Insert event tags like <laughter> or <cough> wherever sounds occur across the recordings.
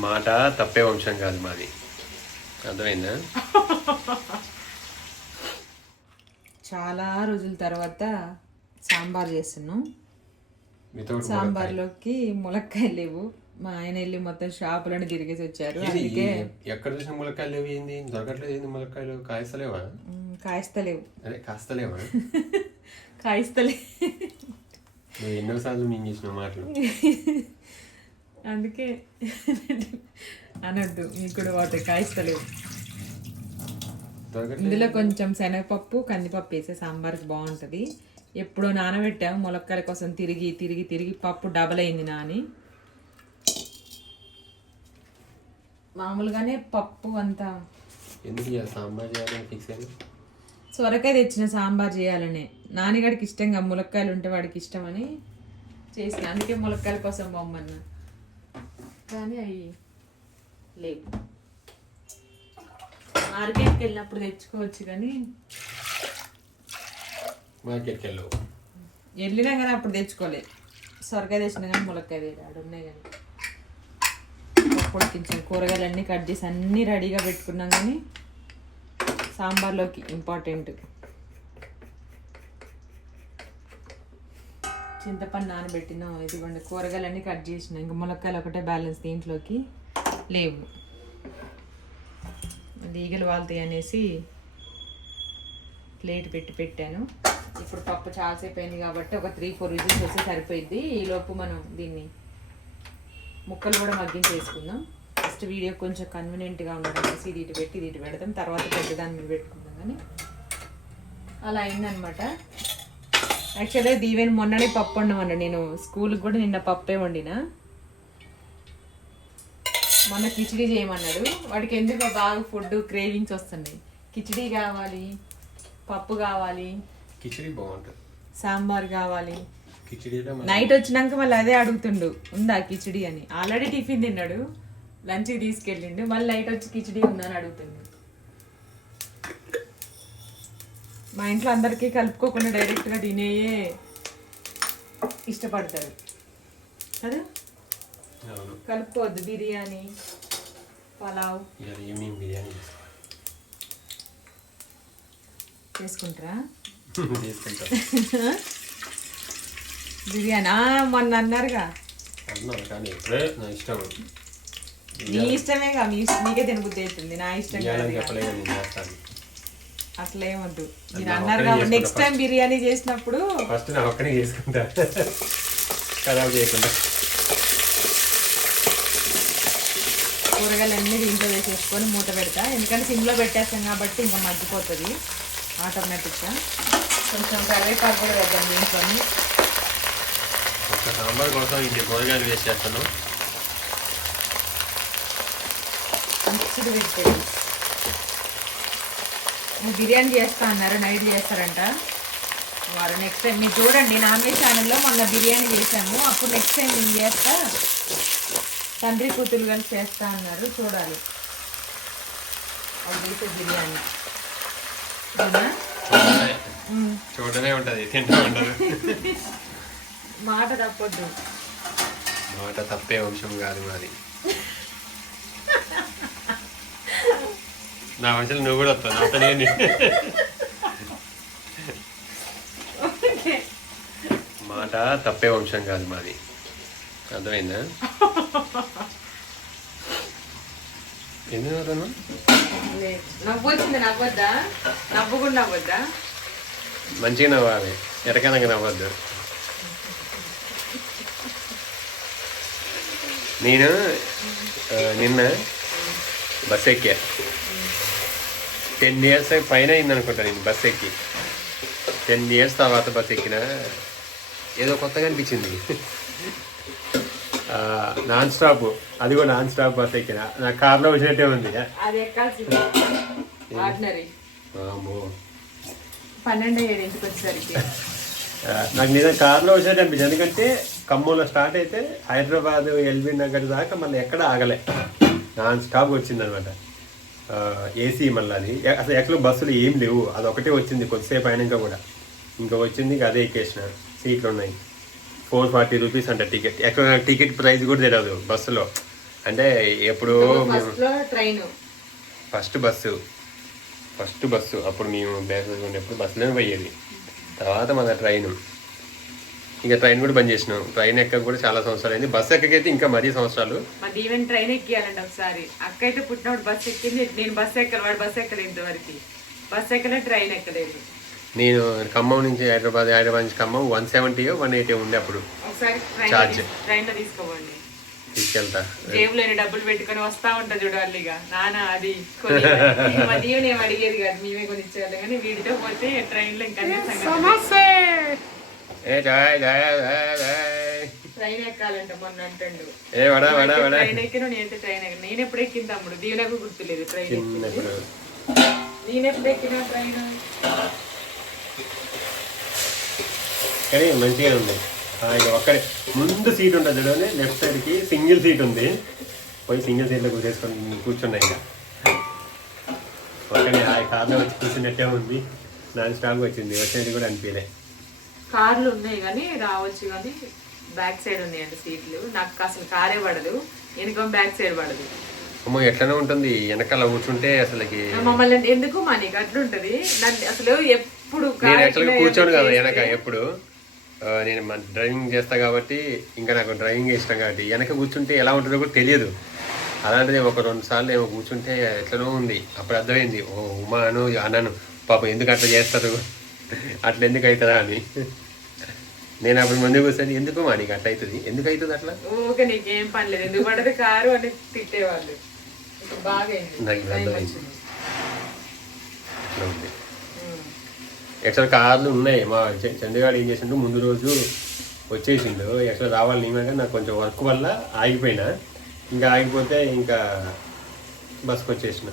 మాట తప్పే వంశం కాదు మాది. అర్థమైందా? చాలా రోజుల తర్వాత సాంబార్ చేస్తున్నాం. సాంబార్లోకి ములక్కాయలు లేవు. మా ఆయన వెళ్ళి మొత్తం షాపులను తిరిగేసి వచ్చారు. అందుకే ఎక్కడ చూసిన ములక్కాయలు లేవు ఏంది? దొరకట్లేదు ఏంది ములక్కాయలు? కాయస్తలేవా కాయిస్తలేవు అదే కాస్తలేవా <laughs> కాయిస్తలే ఎన్నోసార్లు నేను చేసిన మాటలు. <laughs> అందుకే అనొద్దు మీకు కూడా వాటర్ కాయిస్తలేవు. ఇందులో కొంచెం శనగపప్పు కందిపప్పు వేసే సాంబార్కి బాగుంటుంది. ఎప్పుడో నానబెట్టాము ములక్కాయల కోసం తిరిగి తిరిగి తిరిగి పప్పు డబల్ అయింది నాని. మామూలుగానే పప్పు అంతా సొరకాయ తెచ్చిన సాంబార్ చేయాలనే. నాన్నగాడికి ఇష్టంగా ములక్కాయలు ఉంటే వాడికి ఇష్టమని చేసిన. అందుకే ములక్కాయల కోసం బొమ్మన్నా. కానీ అవి లేవు. మార్కెట్కి వెళ్ళినప్పుడు తెచ్చుకోవచ్చు కానీ మార్కెట్కి వెళ్ళవు. వెళ్ళినా కానీ అప్పుడు తెచ్చుకోలేదు సొరకాయ తెచ్చినా కానీ ములక్కాయ ఆడ ఉన్నాయి కానీ. అప్పుడు కొంచెం కూరగాయలు అన్నీ కట్ చేసి అన్నీ రెడీగా పెట్టుకున్నాం కానీ సాంబార్లోకి ఇంపార్టెంట్. చింతపండు నానబెట్టిన. ఇదిగోండి కూరగాయలన్నీ కట్ చేసినాం. ఇంకా ములక్కాయలు ఒకటే బ్యాలెన్స్ దీంట్లోకి లేవు. ఈగలు వాళ్తాయి అనేసి ప్లేట్ పెట్టి పెట్టాను. ఇప్పుడు పప్పు చాలాసేపు అయింది కాబట్టి ఒక త్రీ ఫోర్ విజిల్స్ వస్తే సరిపోయింది ఈలోపు మనం దీన్ని ముక్కలు కూడా మగ్గించేసుకుందాం. ఫస్ట్ వీడియో కొంచెం కన్వీనియంట్గా ఉండడం అనేసి ఇది ఇటు పెట్టి ఇది ఇటు పెడతాం తర్వాత పెద్దదాన్ని మీద పెట్టుకుందాం కానీ. అలా అయిందనమాట యాక్చువల్గా దీవెన్ మొన్ననే పప్పు వండమన్నా. నేను స్కూల్కి కూడా నిన్న పప్పే వండిన. మొన్న కిచిడి చేయమన్నాడు. వాడికి ఎందుకో బాగా ఫుడ్ క్రేవింగ్స్ వస్తున్నాయి? కిచిడి కావాలి పప్పు కావాలి కిచిడి బాగుంటుంది. సాంబార్ కావాలి. నైట్ వచ్చినాక మళ్ళీ అదే అడుగుతుండు. ఉందా కిచిడి అని. ఆల్రెడీ టిఫిన్ తిన్నాడు. లంచ్కి తీసుకెళ్ళిండు. మళ్ళీ నైట్ వచ్చి కిచిడి ఉందని అడుగుతుండు. మా ఇంట్లో అందరికీ కలుపుకోకుండా డైరెక్ట్గా తినేయే ఇష్టపడతారు. కదా? కలుపుకోవద్దు. బిర్యానీ పలావ్. చేసుకుంటారా? <laughs> <laughs> బిర్యానీ. మొన్న అన్నారుగా. మీ ఇష్టమేగా? మీ మీకే తినబుద్ధి అవుతుంది. నా ఇష్టం ఇవ్వాలని కాదు చెప్పలేదు నేను చేస్తాను అట్లా ఏమొద్దు. మీరు అన్నారు కాబట్టి నెక్స్ట్ టైం బిర్యానీ చేసినప్పుడు ఫస్ట్ నా ఒక్కనే చేసుకుంటా. ఖరాబ్ చేయకుండా. కూరగాయలు అన్నీ దీంట్లో వేసేసుకొని మూత పెడతా. ఎందుకంటే సిమ్లో పెట్టేస్తాం కాబట్టి ఇంకా మగ్గిపోతుంది. ఆటోమేటిక్గా కొంచెం కరివేపాకు కూడా వేద్దాం దీంట్లో ఒక సాంబార్ కోసం ఇంటి కూరగాయలు వేసేస్తాను. Mixed vegetables. బిర్యానీ చేస్తా అన్నారు? నైట్ చేస్తారంట. వారు నెక్స్ట్ టైం మీరు చూడండి నాన్ వెజ్ ఛానల్లో మొన్న బిర్యానీ చేసాము అప్పుడు నెక్స్ట్ టైం నేను చేస్తా. తండ్రి కూతురు కలిసి చేస్తా అన్నారు. చూడాలి. అది చేసే బిర్యానీ. చూడనే ఉంటుంది. తింటా ఉండదు. మాట తప్పొద్దు. మాట తప్పే వంశం కాదు మాది <laughs> నా వంశం నువ్వు కూడా వస్తావు నాతో నేను మాట తప్పే వంశం కాదు మాది. అర్థమైందా? ఎందుకు నవ్వద్దా? నవ్వద్దా? మంచిగా నవ్వాలి ఎరకనగా నవ్వద్దు. నేను నిన్న బస్ ఎక్కా. టెన్ ఇయర్స్ పైన అయింది అనుకుంటా నేను బస్ ఎక్కి. టెన్ ఇయర్స్ తర్వాత బస్ ఎక్కిన ఏదో కొత్తగా అనిపించింది. నాన్ స్టాప్ అది కూడా నాన్ స్టాప్ బస్ ఎక్కిన. నా కార్లో వచ్చినట్టే ఉంది. నాకు నిజం కార్లో వచ్చినట్టు అనిపించింది. ఎందుకంటే ఖమ్మంలో స్టార్ట్ అయితే హైదరాబాద్ ఎల్బీ నగర్ దాకా మళ్ళీ ఎక్కడ ఆగలే. నాన్ స్టాప్ వచ్చింది అనమాట ఏసీ మళ్ళీ అది అసలు ఎక్కడ బస్సులు ఏం లేవు. అది ఒకటే వచ్చింది కొద్దిసేపు అయినాక కూడా. ఇంకా వచ్చింది ఇంకా అదే ఎక్కేసిన. సీట్లు ఉన్నాయి. ఫోర్ ఫార్టీ రూపీస్ అంట టికెట్. ఎక్కడ టికెట్ ప్రైస్ కూడా తెలియదు బస్సులో. అంటే ఎప్పుడు train. First bus. First bus. అప్పుడు మేము బ్యాచలర్స్ ఉన్నప్పుడు బస్సులోనే పోయేది. తర్వాత మన ట్రైన్. ఇంకా ట్రైన్ కూడా బంద్ చేసినాం. ట్రైన్ ఎక్క కూడా చాలా సంవత్సరాలు అయింది. బస్సు ఎక్కకైతే ఇంకా మరీ సంవత్సరాలు. మా దీవెన్ ట్రైన్ ఎక్కియాలండి ఒకసారి. అక్క అయితే పుట్టినప్పుడు బస్ ఎక్కింది. నేను బస్ ఎక్కలు వాడు బస్ ఎక్కలేదు ఇంతవరకు. బస్ ఎక్కలే ట్రైన్ ఎక్కలేదు. నేను ఖమ్మం నుంచి హైదరాబాద్ హైదరాబాద్ నుంచి Khammam one seventy one eighty ఉండే అప్పుడు. ఒకసారి Charge. ట్రైన్ ట్రైన్లో తీసుకోవండి తీసుకెళ్తా. జేబులో డబ్బులు పెట్టుకొని వస్తా ఉంటా చూడాలి ఇక. నాన్న అది కొని మా దీవెన ఏం అడిగేది కాదు. మేమే కొని ఇచ్చేయాలి కానీ వీడితో పోతే ట్రైన్లో ఇంకా. ఏ జాయ్ జాయ్ జాయ్ జాయ్. ట్రైన్ ఎక్కాలంట మొన్న అంటుండు. ఏ వడా వడా వడా. ట్రైన్ ఎక్కిన నేనైతే ట్రైన్ ఎక్కిన. నేను ఎప్పుడు ఎక్కిన తమ్ముడు? దీవెనకు గుర్తులేదు ట్రైన్ ఎక్కింది చిన్నప్పుడు నేను ఎప్పుడు ఎక్కిన ట్రైన్? కానీ మంచిగా ఉంది. ఒక్కడే. ముందు సీట్ ఉంటుంది చూడండి లెఫ్ట్ సైడ్కి సింగిల్ సీట్ ఉంది. పోయి సింగిల్ సీట్లో కూర్చేసుకొని కూర్చున్నాయి ఇక. ఒక్కడే ఆ కార్లో వచ్చి కూర్చున్నట్టే ఉంది. నాన్ స్టాప్ వచ్చింది. వచ్చేది కూడా అనిపించలే కార్లు ఉన్నాయి కానీ రావచ్చు కానీ బ్యాక్ సైడ్ ఉన్నాయండి సీట్లు. నాకు అసలు కారే పడదు. వెనుక బ్యాక్ సైడ్ పడదు. అమ్మో ఎట్లనే ఉంటుంది. వెనకాల కూర్చుంటే అసలుకి మమ్మల్ని ఎందుకు మా నీకు అట్లుంటది అసలు ఎప్పుడు కూర్చోను కదా వెనక ఎప్పుడు. నేను మన డ్రైవింగ్ చేస్తా కాబట్టి ఇంకా నాకు డ్రైవింగ్ ఇష్టం కాబట్టి వెనక కూర్చుంటే ఎలా ఉంటుందో కూడా తెలియదు. అలాంటిది ఒక రెండు సార్లు ఏమో కూర్చుంటే ఎట్లనో ఉంది. అప్పుడు అర్థమైంది. ఓ ఉమాను అన్నాను. పాపం ఎందుకు అట్లా చేస్తారు? అట్లా ఎందుకు అవుతుందా అని. నేను అప్పుడు ముందు కూర్చొని ఎందుకు మా నీకు అట్లా అవుతుంది ఎందుకు అవుతుంది అట్లా? ఊరికే నీకేం పని లేదు. ఎందుకు పడదు కారు అని తిట్టేవాళ్ళు. నాకు అర్థమైంది. అట్లా ఉంది. యాక్చువల్ కార్లు ఉన్నాయి. మా చంద్రగాడు ఏం చేసిండు? ముందు రోజు వచ్చేసిండు. యాక్చువల్ రావాలి కానీ నాకు కొంచెం వర్క్ వల్ల ఆగిపోయినా. ఇంకా ఆగిపోతే ఇంకా బస్కి వచ్చేసిన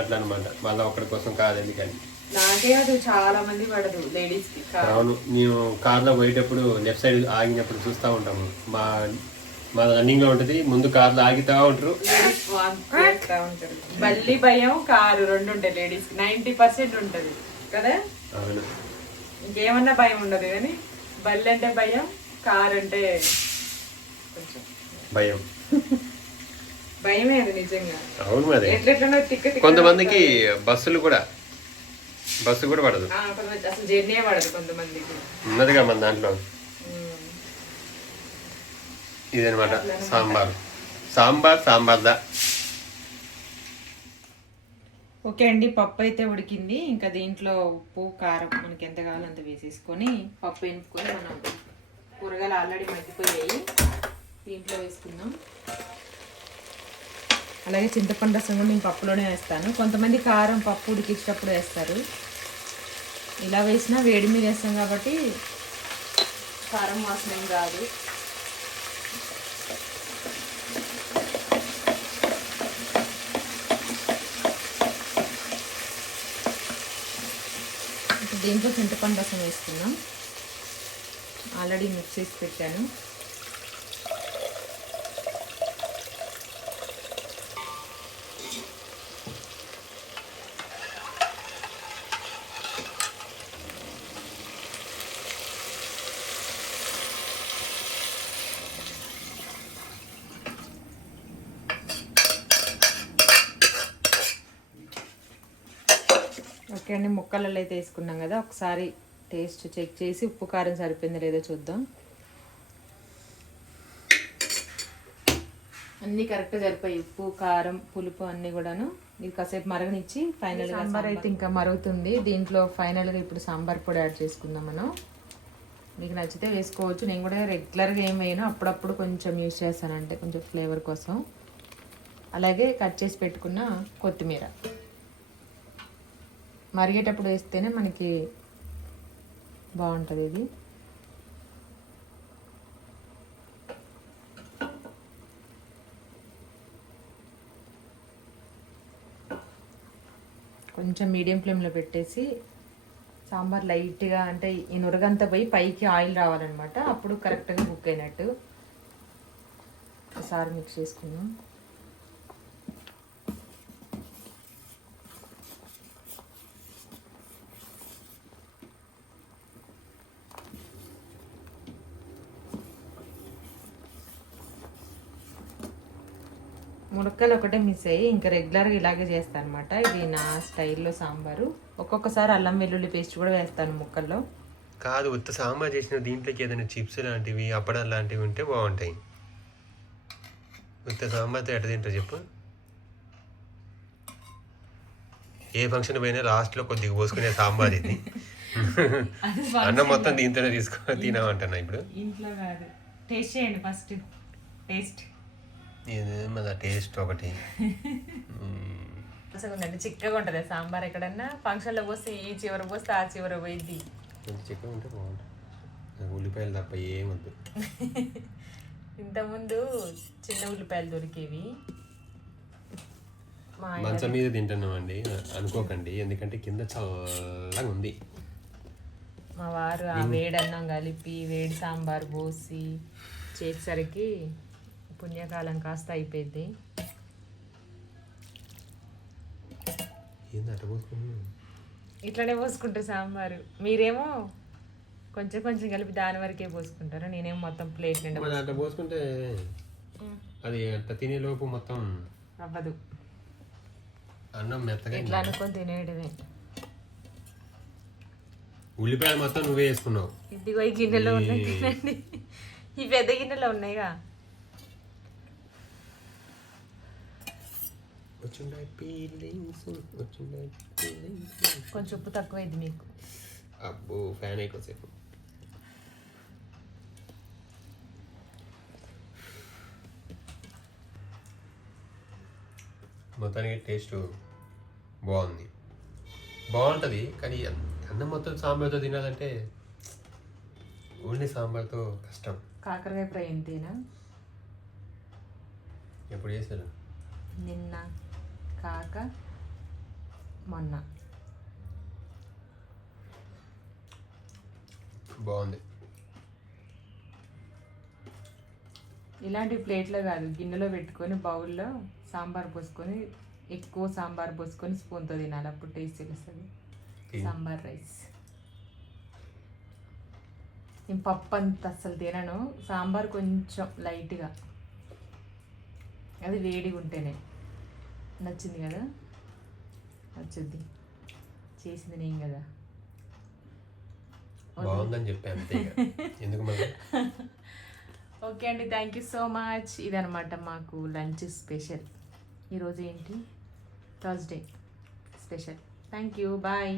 అట్లా అనమాట మళ్ళీ ఒక్కడి కోసం కాదు ఎందుకని. నాకే అది చాలా మంది పడదు లేడీస్కి. కారు. అవును నేను కార్లో పోయేటప్పుడు లెఫ్ట్ సైడ్ ఆగినప్పుడు చూస్తూ ఉంటాము. మా మా రన్నింగ్లో ఉంటుంది ముందు కార్లో ఆగితా ఉంటారు. ఉంటారు. బల్లి భయం కారు రెండు ఉంటాయి లేడీస్ నైన్టీ పర్సెంట్ ఉంటది. కదా? అవును. ఇంకేమన్నా భయం ఉండదు కానీ బల్లి అంటే భయం కారు అంటే కొంచెం. భయం. భయమే అది నిజంగా. అవును మరి. ఎట్లెట్లనో తిక్క తిక్క కొంతమందికి బస్సులు కూడా బస్సు కూడా పడదు. అసలు జర్నీ పడదు కొంతమందికి. ఉన్నదిగా మన దాంట్లో. ఇదనమాట సాంబార్. సాంబార్ సాంబార్ దా. ఓకే అండి పప్పు అయితే ఉడికింది. ఇంకా దీంట్లో ఉప్పు కారం మనకి ఎంత కావాలో అంత వేసేసుకొని పప్పు ఎనుపుకొని మనం కూరగాయలు ఆల్రెడీ మగ్గిపోయాయి. దీంట్లో వేసుకుందాం. అలాగే చింతపండు రసం కూడా నేను పప్పులోనే వేస్తాను. కొంతమంది కారం పప్పు ఉడికించేటప్పుడు వేస్తారు. ఇలా వేసినా వేడి మీద వేస్తాం కాబట్టి కారం వాసన ఏం రాదు. దీంట్లో చింతపండు రసం వేస్తున్నాం. ఆల్రెడీ మిక్స్ చేసి పెట్టాను. ఓకే అండి ముక్కలలో అయితే వేసుకున్నాం కదా ఒకసారి టేస్ట్ చెక్ చేసి ఉప్పు కారం సరిపోయిందో లేదో చూద్దాం. అన్నీ కరెక్ట్గా సరిపోయి ఉప్పు కారం పులుపు అన్నీ కూడాను. ఇది కాసేపు మరగనిచ్చి ఫైనల్ సాంబార్ అయితే ఇంకా మరుగుతుంది. దీంట్లో ఫైనల్గా ఇప్పుడు సాంబార్ పొడి యాడ్ చేసుకుందాం మనం. మీకు నచ్చితే వేసుకోవచ్చు. నేను కూడా రెగ్యులర్గా ఏం వేయను. అప్పుడప్పుడు కొంచెం యూజ్ చేస్తాను. అంటే కొంచెం ఫ్లేవర్ కోసం. అలాగే కట్ చేసి పెట్టుకున్న కొత్తిమీర. మరిగేటప్పుడు వేస్తేనే మనకి బాగుంటుంది ఇది. కొంచెం మీడియం ఫ్లేమ్లో పెట్టేసి సాంబార్ లైట్గా అంటే ఈ నురగంతా పోయి పైకి ఆయిల్ రావాలన్నమాట. అప్పుడు కరెక్ట్గా కుక్ అయినట్టు. ఒకసారి మిక్స్ చేసుకున్నాం మునక్కాయలు ఒకటే మిస్ అయ్యి ఇంకా రెగ్యులర్గా ఇలాగే చేస్తాను అనమాట ఇది నా స్టైల్లో సాంబారు. ఒక్కొక్కసారి అల్లం వెల్లుల్లి పేస్ట్ కూడా వేస్తాను ముక్కల్లో. కాదు ఉత్త సాంబార్ చేసిన దీంట్లోకి ఏదైనా చిప్స్ లాంటివి అప్పడాలు లాంటివి ఉంటే బాగుంటాయి. ఉత్త సాంబార్తో ఎట్ట తింటారు చెప్పు? ఏ ఫంక్షన్ పోయినా లాస్ట్లో కొద్దిగా పోసుకునే సాంబార్ ఇది. <laughs> అన్నం మొత్తం దీంతోనే తీసుకో తినమంటున్నా ఇప్పుడు. ఇంట్లో కాదు. టేస్ట్ చేయండి ఫస్ట్ టేస్ట్ ఇది మన టేస్ట్ ఒకటి. అసలు ఉందండి చిక్కగా ఉంటుంది సాంబార్ ఎక్కడన్నా ఫంక్షన్లో పోస్తే ఈ చివర పోస్తే ఆ చివర పోయిద్ది. చికెన్ ఉంటే బాగుంటుంది. ఉల్లిపాయలు తప్ప ఏమొద్దు ఇంతకుముందు చిన్న ఉల్లిపాయలు దొరికేవి. మంచం మీద తింటున్నాం అండి అనుకోకండి. ఎందుకంటే కింద చల్లగా ఉంది. మా వారు ఆ వేడన్నం కలిపి వేడి సాంబార్ పోసి చేసేసరికి పుణ్యకాలం కాస్త అయిపోయింది. ఇట్లనే పోసుకుంటారు సాంబారు. మీరేమో కొంచెం కొంచెం కలిపి దాని వరకే పోసుకుంటారు. నేనేమో మొత్తం ప్లేట్ నిండా అట్ట పోసుకుంటే అది అట్ట తినే లోపు మొత్తం అవ్వదు. అన్నం మెత్తగా ఇట్లా అనుకొని తినేయడమే. ఉల్లిపాయలు మొత్తం నువ్వే వేసుకున్నావు. ఇదిగో ఈ గిన్నెలో ఉన్నాయి. ఈ పెద్ద గిన్నెలో ఉన్నాయిగా. కొంచెం ఉప్పు తక్కువైంది మీకు. అబ్బో ఫ్యాన్ ఎక్కువసేపు మొత్తానికి టేస్ట్ బాగుంది. బాగుంటుంది కానీ అన్నం మొత్తం సాంబార్తో తినాలంటే ఓన్లీ సాంబార్తో కష్టం. కాకరకాయ ఫ్రై ఎంతేనా? ఎప్పుడు చేశారు? నిన్న. కాక మొన్న. బాగుంది. ఇలాంటి ప్లేట్లో కాదు గిన్నెలో పెట్టుకొని బౌల్లో సాంబార్ పోసుకొని ఎక్కువ సాంబార్ పోసుకొని స్పూన్తో తినాలి. అప్పుడు టేస్ట్ తెలుస్తుంది. సాంబార్ రైస్. నేను పప్పు అంత అస్సలు తినను. సాంబార్ కొంచెం లైట్గా. అది వేడిగా ఉంటేనే నచ్చింది కదా? నచ్చుద్ది. చేసింది నేను కదా. బాగుందని చెప్పి అంతే ఇక. ఎందుకు మళ్ళీ <laughs> ఓకే అండి థ్యాంక్ యూ సో మచ్ ఇదనమాట మాకు లంచ్ స్పెషల్. ఈరోజు ఏంటి? Thursday special. Thank you bye